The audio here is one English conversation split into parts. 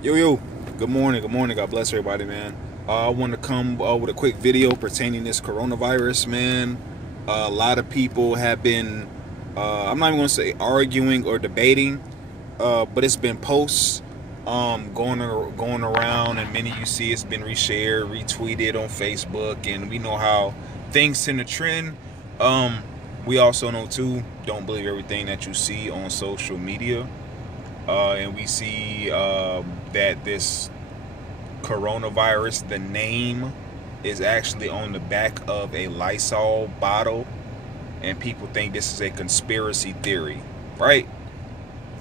Yo, good morning, God bless everybody, man. I want to come with a quick video pertaining this coronavirus, man. A lot of people have been, I'm not even going to say arguing or debating, but it's been posts going around, and many you see it's been reshared, retweeted on Facebook, and we know how things tend to trend. Um, we also know too, don't believe everything that you see on social media. And we see that this coronavirus, the name is actually on the back of a Lysol bottle, and people think this is a conspiracy theory, right?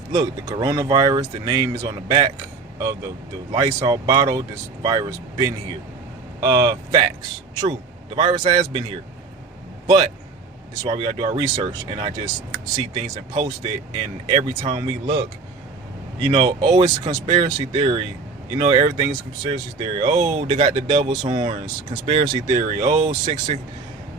Look, the coronavirus, the name is on the back of the Lysol bottle. This virus been here. Facts, true. The virus has been here, but this is why we gotta do our research. And I just see things and post it, and every time we look, oh, it's a conspiracy theory. Everything is conspiracy theory. Oh, they got the devil's horns. Conspiracy theory. Oh, six.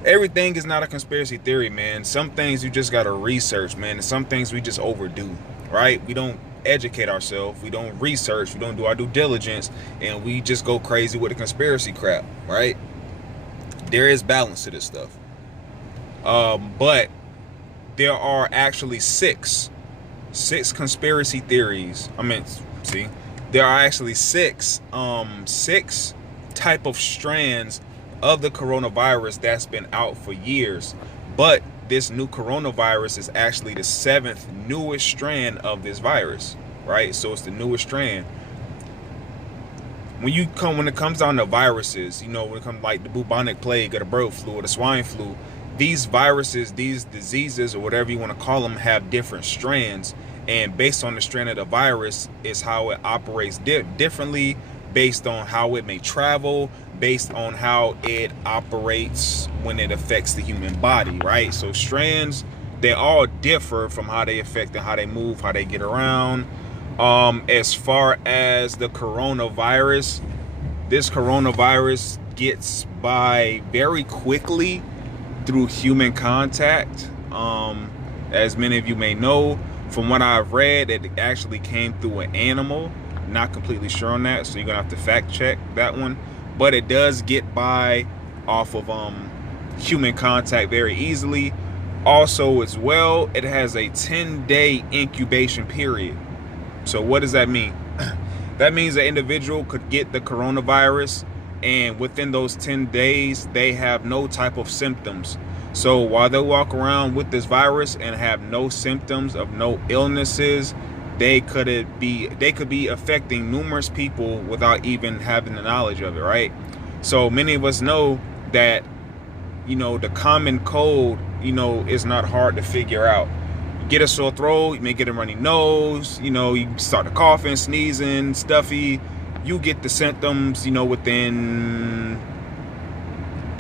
Everything is not a conspiracy theory, man. Some things you just gotta research, man. And some things we just overdo, right? We don't educate ourselves. We don't research. We don't do our due diligence, and we just go crazy with the conspiracy crap, right? There is balance to this stuff. But there are actually six conspiracy theories. See, there are actually six type of strands of the coronavirus that's been out for years. But this new coronavirus is actually the seventh newest strand of this virus, right? So it's the newest strand. When it comes down to viruses, when it comes like the bubonic plague or the bird flu or the swine flu, these viruses, these diseases, or whatever you want to call them, have different strands, and based on the strand of the virus is how it operates differently, based on how it may travel, based on how it operates when it affects the human body, right? So strands, they all differ from how they affect and how they move, how they get around. As far as the coronavirus, this coronavirus gets by very quickly through human contact. As many of you may know, from what I've read, it actually came through an animal. Not completely sure on that, so you're gonna have to fact check that one. But it does get by off of human contact very easily. Also, as well, it has a 10-day incubation period. So what does that mean? That means an individual could get the coronavirus, and within those 10 days, they have no type of symptoms. So while they walk around with this virus and have no symptoms of no illnesses, they could be affecting numerous people without even having the knowledge of it, right? So many of us know that, the common cold, is not hard to figure out. Get a sore throat, you may get a runny nose, you start to coughing, sneezing, stuffy. You get the symptoms, within,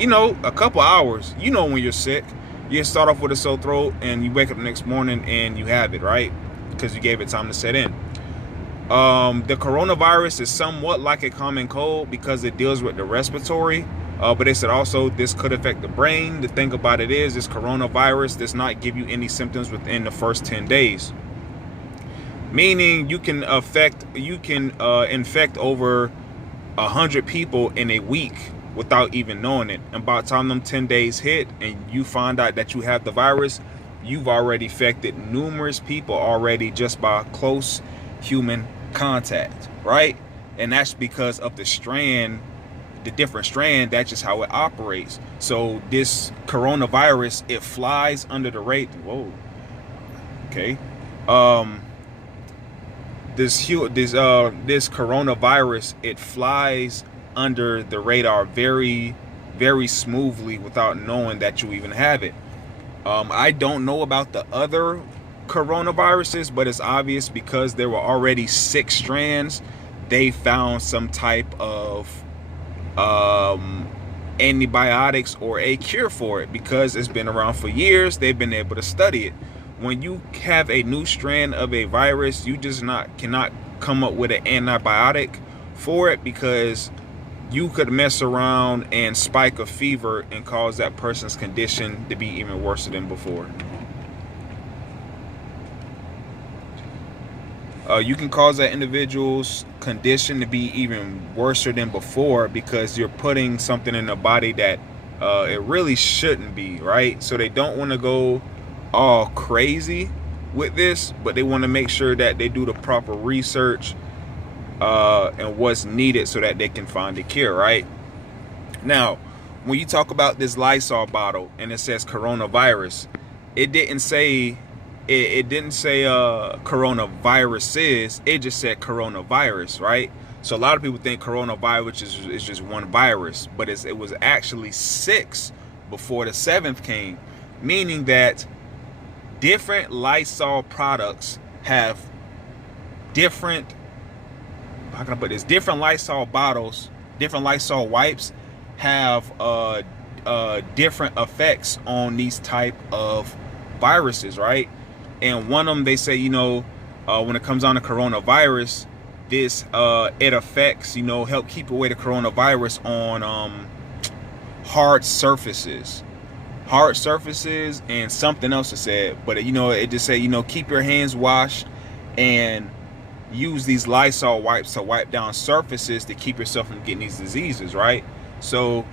a couple hours. When you're sick, you start off with a sore throat and you wake up the next morning and you have it, right? Because you gave it time to set in. The coronavirus is somewhat like a common cold because it deals with the respiratory. But they said also this could affect the brain. The thing about it is this coronavirus does not give you any symptoms within the first 10 days. Meaning you can infect over 100 people in a week without even knowing it. And by the time them 10 days hit and you find out that you have the virus, you've already infected numerous people already just by close human contact, right? And that's because of the different strand. That's just how it operates. So this coronavirus, it flies under the radar. Whoa. Okay. This coronavirus, it flies under the radar very, very smoothly without knowing that you even have it. I don't know about the other coronaviruses, but it's obvious because there were already 6 strands. They found some type of antibiotics or a cure for it because it's been around for years. They've been able to study it. When you have a new strand of a virus, you just cannot come up with an antibiotic for it, because you could mess around and spike a fever and cause that person's condition to be even worse than before. You can cause that individual's condition to be even worse than before, because you're putting something in the body that it really shouldn't be, right? So they don't want to go all crazy with this, but they want to make sure that they do the proper research and what's needed so that they can find a cure, right? Now, when you talk about this Lysol bottle and it says coronavirus, it didn't say coronaviruses, it just said coronavirus, right? So a lot of people think coronavirus is just one virus, but it was actually 6 before the 7th came, meaning that different Lysol products have different, how can I put this, different Lysol bottles, different Lysol wipes have different effects on these type of viruses, right? And one of them, they say, when it comes on to coronavirus, this it affects, help keep away the coronavirus on hard surfaces and something else it said, but it just said, keep your hands washed and use these Lysol wipes to wipe down surfaces to keep yourself from getting these diseases, right? So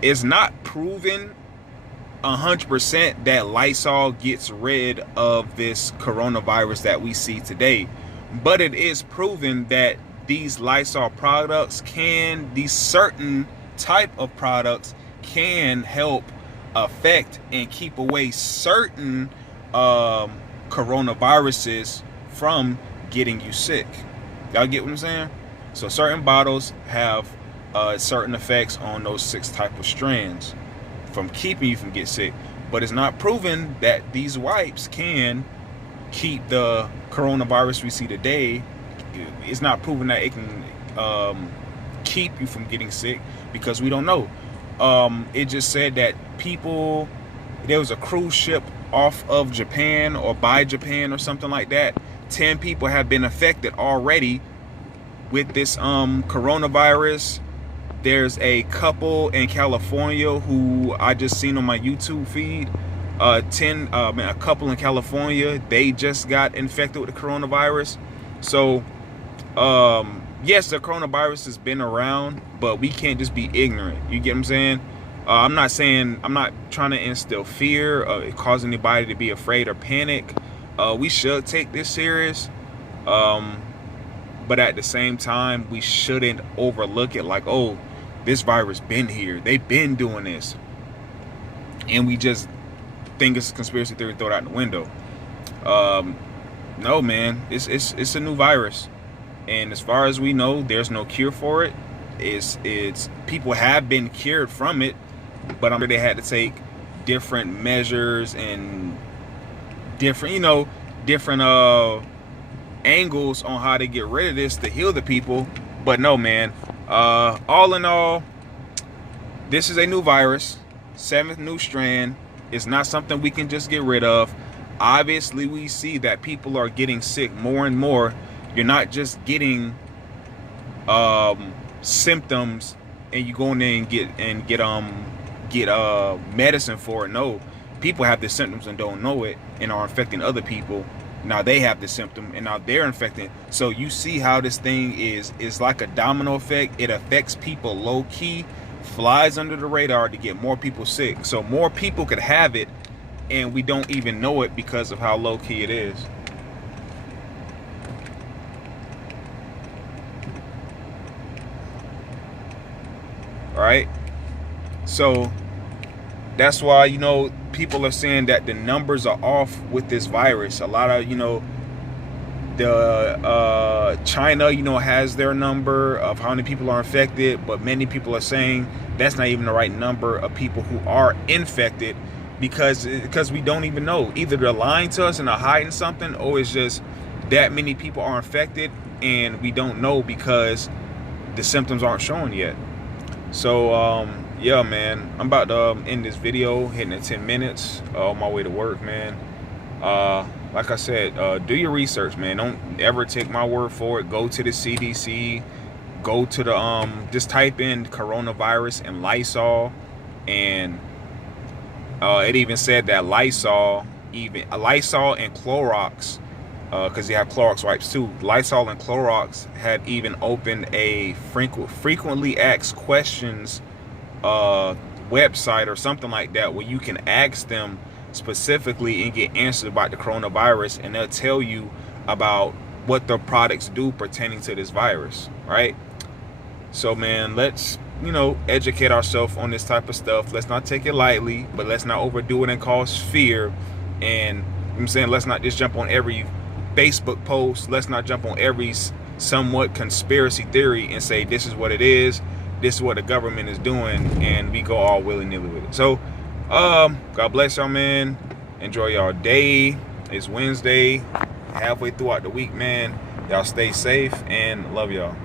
it's not proven 100% that Lysol gets rid of this coronavirus that we see today, but it is proven that these Lysol products these certain type of products can help affect and keep away certain coronaviruses from getting you sick. Y'all get what I'm saying? So certain bottles have certain effects on those 6 type of strands from keeping you from getting sick, but it's not proven that these wipes can keep the coronavirus we see today. It's not proven that it can keep you from getting sick, because we don't know. It just said that there was a cruise ship off of Japan or by Japan or something like that. 10 people have been affected already with this coronavirus. There's a couple in California who I just seen on my YouTube feed. A couple in California, they just got infected with the coronavirus. So yes, the coronavirus has been around, but we can't just be ignorant. You get what I'm saying? I'm not trying to instill fear or cause anybody to be afraid or panic. We should take this serious, but at the same time, we shouldn't overlook it like, oh, this virus been here, they've been doing this, and we just think it's a conspiracy theory, throw it out the window. No, man, it's a new virus, and as far as we know, there's no cure for it. It's people have been cured from it, but I'm sure they had to take different measures and different angles on how to get rid of this to heal the people. But no, man, all in all, this is a new virus, 7th new strand. It's not something we can just get rid of. Obviously, we see that people are getting sick more and more. You're not just getting symptoms and you go in there and get medicine for it. No, people have the symptoms and don't know it and are infecting other people. Now they have the symptom and now they're infected. So you see how this thing is like a domino effect. It affects people low key, flies under the radar to get more people sick. So more people could have it and we don't even know it because of how low key it is. All right, so that's why people are saying that the numbers are off with this virus. A lot of the China has their number of how many people are infected, but many people are saying that's not even the right number of people who are infected, because we don't even know. Either they're lying to us and they're hiding something, or it's just that many people are infected and we don't know because the symptoms aren't showing yet. So yeah, man, I'm about to end this video, hitting at 10 minutes on my way to work, man. Like I said, do your research, man. Don't ever take my word for it. Go to the CDC, go to the just type in coronavirus and Lysol, and it even said that Lysol and Clorox because you have Clorox wipes too. Lysol and Clorox have even opened a frequently asked questions website or something like that, where you can ask them specifically and get answers about the coronavirus, and they'll tell you about what the products do pertaining to this virus, right? So man, let's educate ourselves on this type of stuff. Let's not take it lightly, but let's not overdo it and cause fear. And I'm saying, let's not just jump on every Facebook post. Let's not jump on every somewhat conspiracy theory and say this is what it is, this is what the government is doing, and we go all willy-nilly with it. So God bless y'all, man. Enjoy y'all day. It's Wednesday, halfway throughout the week, man. Y'all stay safe and love y'all.